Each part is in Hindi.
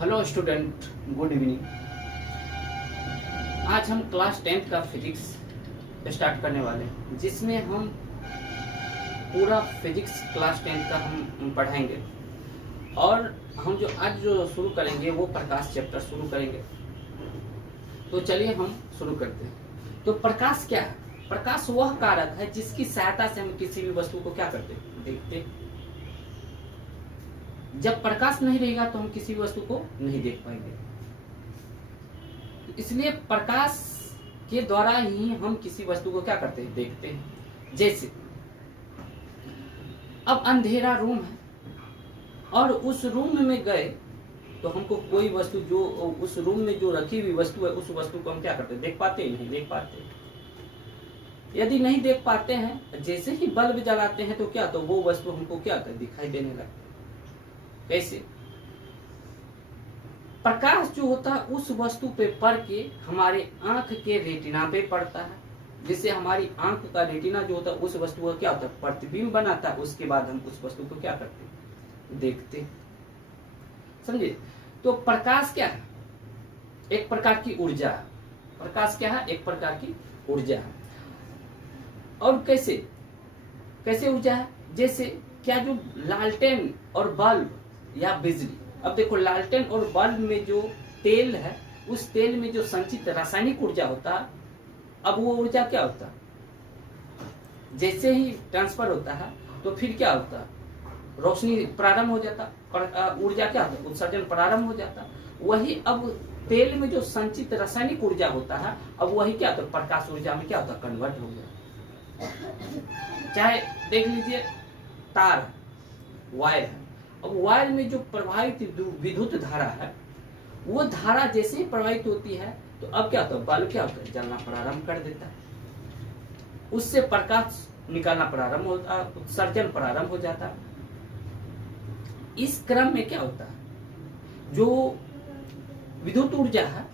Hello student, good evening. आज हम क्लास 10th का फिजिक्स स्टार्ट करने वाले हैं, जिसमें हम पूरा फिजिक्स क्लास 10th का हम पढ़ाएंगे। और हम जो शुरू करेंगे वो प्रकाश चैप्टर शुरू करेंगे। तो चलिए हम शुरू करते हैं। तो प्रकाश क्या है? प्रकाश वह कारक है जिसकी सहायता से हम किसी भी वस्तु को क्या करते हैं, देखते हैं। जब प्रकाश नहीं रहेगा तो हम किसी भी वस्तु को नहीं देख पाएंगे। इसलिए प्रकाश के द्वारा ही हम किसी वस्तु को क्या करते हैं, देखते हैं। जैसे अब अंधेरा रूम है और उस रूम में गए तो हमको कोई वस्तु जो उस रूम में जो रखी हुई वस्तु है उस वस्तु को हम क्या करते हैं, देख पाते हैं? नहीं देख पाते। यदि नहीं देख पाते हैं, जैसे ही बल्ब जलाते हैं तो क्या, तो वो वस्तु हमको क्या होता है, दिखाई देने लगती है। कैसे? प्रकाश जो होता है उस वस्तु पे पड़ के हमारे आंख के रेटिना पे पड़ता है, जिससे हमारी आंख का रेटिना जो होता है उस वस्तु का क्या होता है, प्रतिबिंब बनाता है। उसके बाद हम उस वस्तु को क्या करते हैं, देखते। समझे? तो प्रकाश क्या है? एक प्रकार की ऊर्जा है। प्रकाश क्या है? एक प्रकार की ऊर्जा है। और कैसे कैसे ऊर्जा है? जैसे क्या, जो लालटेन और बल्ब या बिजली, अब देखो लालटेन और बल्ब में जो तेल है उस तेल में जो संचित रासायनिक ऊर्जा होता है, अब वो ऊर्जा क्या होता है, जैसे ही ट्रांसफर होता है तो फिर क्या होता है, रोशनी प्रारंभ हो जाता, ऊर्जा क्या होता है, उत्सर्जन प्रारंभ हो जाता। वही अब तेल में जो संचित रासायनिक ऊर्जा होता है, अब वही क्या होता है, प्रकाश ऊर्जा में क्या होता है, कन्वर्ट हो गया। चाहे देख लीजिए तार, वायर है। अब वायर में जो प्रवाहित विद्युत धारा है, वो धारा जैसे ही प्रवाहित होती है तो अब क्या होता है, बल्ब क्या होता है, जलना प्रारंभ कर देता है। उससे प्रकाश निकालना प्रारंभ होता है, उत्सर्जन प्रारंभ हो जाता है। इस क्रम में क्या होता है, जो विद्युत ऊर्जा है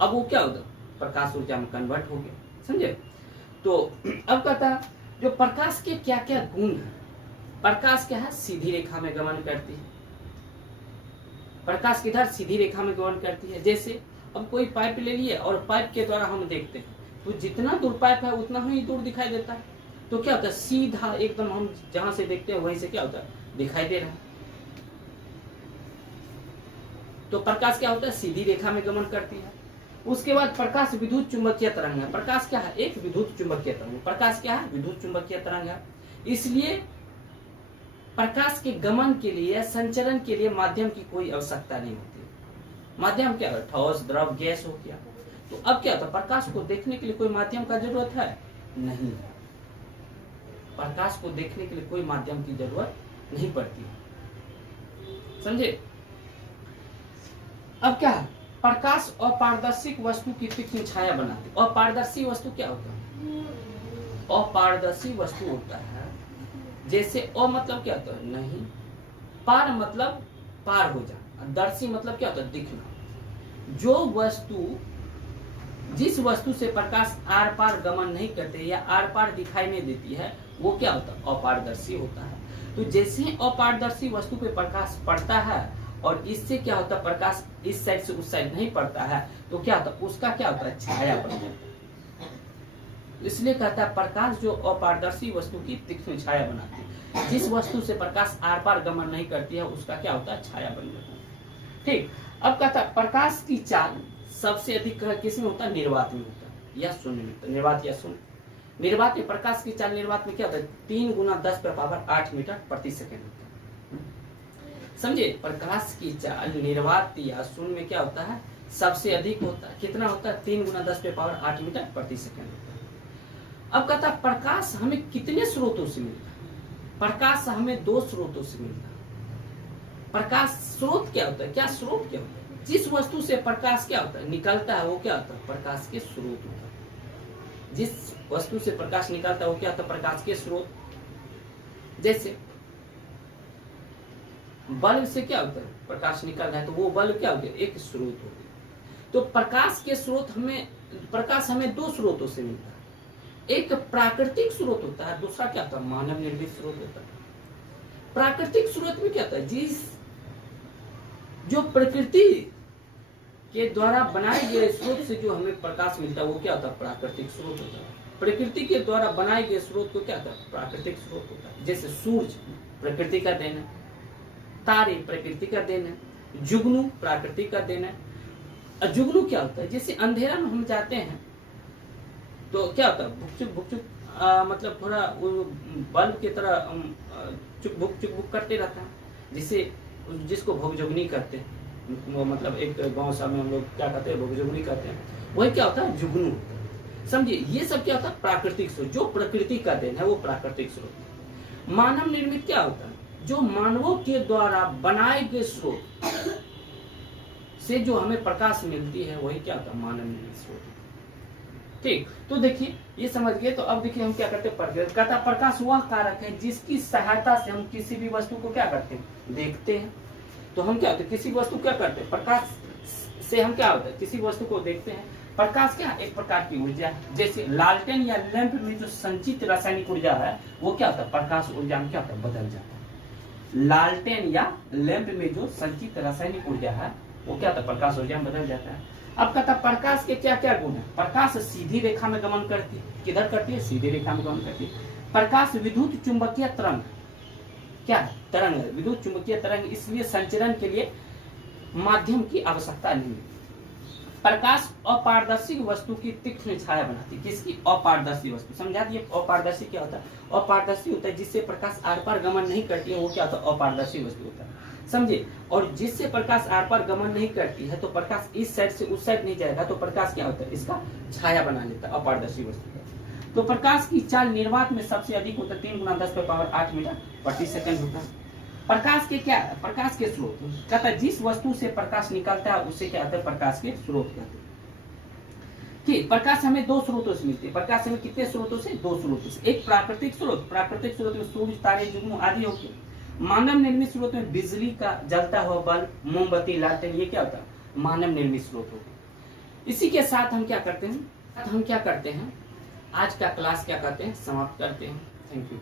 अब वो क्या होता है, प्रकाश ऊर्जा में कन्वर्ट हो गया। समझे? तो अब कहता है जो प्रकाश के क्या क्या गुण है। प्रकाश क्या है, सीधी रेखा में गमन करती है। प्रकाश किधर, सीधी रेखा में गमन करती है। जैसे अब कोई पाइप ले लिए और पाइप के द्वारा हम देखते हैं तो जितना दूर पाइप है उतना ही दूर दिखाई देता है। तो क्या होता है, सीधा एकदम हम जहां से देखते हैं वहीं से क्या होता है, दिखाई दे रहा है। तो प्रकाश क्या होता है, सीधी रेखा में गमन करती है। उसके बाद प्रकाश विद्युत चुंबकीय तरंग है। प्रकाश क्या है, एक विद्युत चुंबकीय तरंग। प्रकाश क्या है, विद्युत चुंबकीय तरंग है। इसलिए प्रकाश के गमन के लिए, संचरण के लिए माध्यम की कोई आवश्यकता नहीं होती। माध्यम क्या है, ठोस, द्रव, गैस हो गया। तो अब क्या होता है, प्रकाश को देखने के लिए कोई माध्यम का जरूरत है नहीं। प्रकाश को देखने के लिए कोई माध्यम की जरूरत नहीं पड़ती। समझे? अब क्या है, प्रकाश अपारदर्शी वस्तु की तीक्ष्ण छाया बनाती है। अपारदर्शी वस्तु क्या होता है, अपारदर्शी वस्तु होता है जैसे अ मतलब क्या होता है, नहीं, पार मतलब पार हो जाना, दर्शी मतलब क्या होता है, दिखना। जो वस्तु, जिस वस्तु से प्रकाश आर पार गमन नहीं करते या आर पार दिखाई नहीं देती है, वो क्या होता है, अपारदर्शी होता है। तो जैसे ही अपारदर्शी वस्तु पे प्रकाश पड़ता है और इससे क्या होता है, प्रकाश इस साइड से उस साइड नहीं पड़ता है, तो क्या होता है, उसका क्या होता है, छाया बन जाता है। इसलिए कहता है प्रकाश जो अपारदर्शी वस्तु की तीक्ष्ण छाया बनाती है। जिस वस्तु से प्रकाश आर पार गमन नहीं करती है उसका क्या होता है, छाया बन जाता है। ठीक। अब कहता है प्रकाश की चाल सबसे अधिक किसमें होता है, निर्वात में होता है या शून्य में। निर्वात या शून्य। निर्वात में प्रकाश की चाल, निर्वात में क्या होता है, 3 × 10⁸ मीटर प्रति सेकेंड होता है। समझे? प्रकाश की चाल निर्वात या शून्य में क्या होता है, सबसे अधिक होता है। कितना होता है, 3 × 10⁸ मीटर प्रति सेकेंड होता है। अब कहता है प्रकाश हमें कितने स्रोतों से मिलता है। प्रकाश हमें 2 स्रोतों से मिलता है। प्रकाश स्रोत क्या होता है, क्या स्रोत क्या होता है, जिस वस्तु से प्रकाश क्या होता है, निकलता है, वो क्या होता है, प्रकाश के स्रोत होता है। जिस वस्तु से प्रकाश निकलता है वो क्या होता है, प्रकाश के स्रोत। जैसे बल्ब से क्या होता है, प्रकाश निकल रहा है तो वो बल्ब क्या हो गया, एक स्रोत हो गया। तो प्रकाश के स्रोत प्रकाश हमें 2 स्रोतों से मिलता है। एक प्राकृतिक स्रोत होता है, दूसरा क्या होता है, मानव निर्मित स्रोत होता है। प्राकृतिक स्रोत में क्या होता है, जिस जो प्रकृति के द्वारा बनाए गए स्रोत से जो हमें प्रकाश मिलता है वो क्या होता है? प्राकृतिक स्रोत होता है। प्रकृति के द्वारा बनाए गए स्रोत को क्या होता है? प्राकृतिक स्रोत होता है। जैसे सूरज प्रकृति का देन है, तारे प्रकृति का देन है, जुगनू प्रकृति का देन है। जुगनू क्या होता है? जैसे अंधेरा में हम जाते हैं तो क्या होता है? भुकचुक मतलब थोड़ा बल्ब की तरह चुक बुक करते रहता है, जिसे जिसको भोगजुगनी कहते हैं। वो मतलब एक गांव सा में हम लोग क्या कहते हैं? भोगजुगनी कहते हैं। वही क्या होता है? जुगनू होता है। समझिए, ये सब क्या होता है? प्राकृतिक स्रोत, जो प्रकृति का देन है वो प्राकृतिक स्रोत। मानव निर्मित क्या होता है? जो मानवों के द्वारा बनाए गए स्रोत से जो हमें प्रकाश मिलती है वही क्या होता है? मानव निर्मित स्रोत। ठीक, तो देखिए ये समझ गए। तो अब देखिए हम क्या करते हैं? कहता प्रकाश वह कारक है जिसकी सहायता से हम किसी भी वस्तु को क्या करते हैं? देखते हैं। तो हम क्या होते हैं? किसी वस्तु क्या करते हैं? प्रकाश से हम क्या होता है? किसी वस्तु को देखते हैं। प्रकाश क्या? एक प्रकार की ऊर्जा है। जैसे लालटेन या लैंप में जो संचित रासायनिक ऊर्जा है वो क्या होता है? प्रकाश ऊर्जा में क्या होता है? बदल जाता है। लालटेन या लैंप में जो संचित रासायनिक ऊर्जा है वो क्या होता है? प्रकाश ऊर्जा में बदल जाता है। अब कहता प्रकाश के क्या क्या गुण है? प्रकाश सीधी रेखा में गमन करती है। किधर करती है? सीधी रेखा में गमन करती है। प्रकाश विद्युत चुंबकीय तरंग, क्या है? तरंग है, विद्युत चुंबकीय तरंग, इसलिए संचरण के लिए माध्यम की आवश्यकता नहीं है। प्रकाश अपारदर्शी वस्तु की तीक्ष्ण छाया बनाती है। किसकी? अपारदर्शी वस्तु। समझा दिए अपारदर्शी क्या होता है? अपारदर्शी होता है जिससे प्रकाश आर पार गमन नहीं करती है, वो क्या होता है? अपारदर्शी वस्तु होता है। समझे? और जिससे प्रकाश आर पार गमन नहीं करती है तो प्रकाश इस साइड से उस साइड नहीं जाएगा, तो प्रकाश क्या होता है? इसका छाया बना लेता है, अपारदर्शी वस्तु का। तो प्रकाश की चाल निर्वात में सबसे अधिक होता है, 3 × 10⁻8 मीटर प्रति सेकंड होता है। प्रकाश के क्या? प्रकाश के स्रोत कहता है जिस वस्तु से प्रकाश निकलता है उसे क्या होता है? प्रकाश के स्रोत कहते हैं। ठीक, प्रकाश हमें 2 स्रोतों से मिलती है। प्रकाश हमें कितने स्रोतों से? 2 स्रोतों से। एक प्राकृतिक स्रोत, प्राकृतिक स्रोत में सूरज, तारे, जुगनू आदि होते हैं। मानव निर्मित स्रोत में बिजली का जलता हुआ बल्ब, मोमबत्ती, लालटेन, ये क्या होता है? मानव निर्मित स्रोत होते हैं। इसी के साथ हम क्या करते हैं? आज का क्लास क्या कहते हैं? समाप्त करते हैं। Thank you.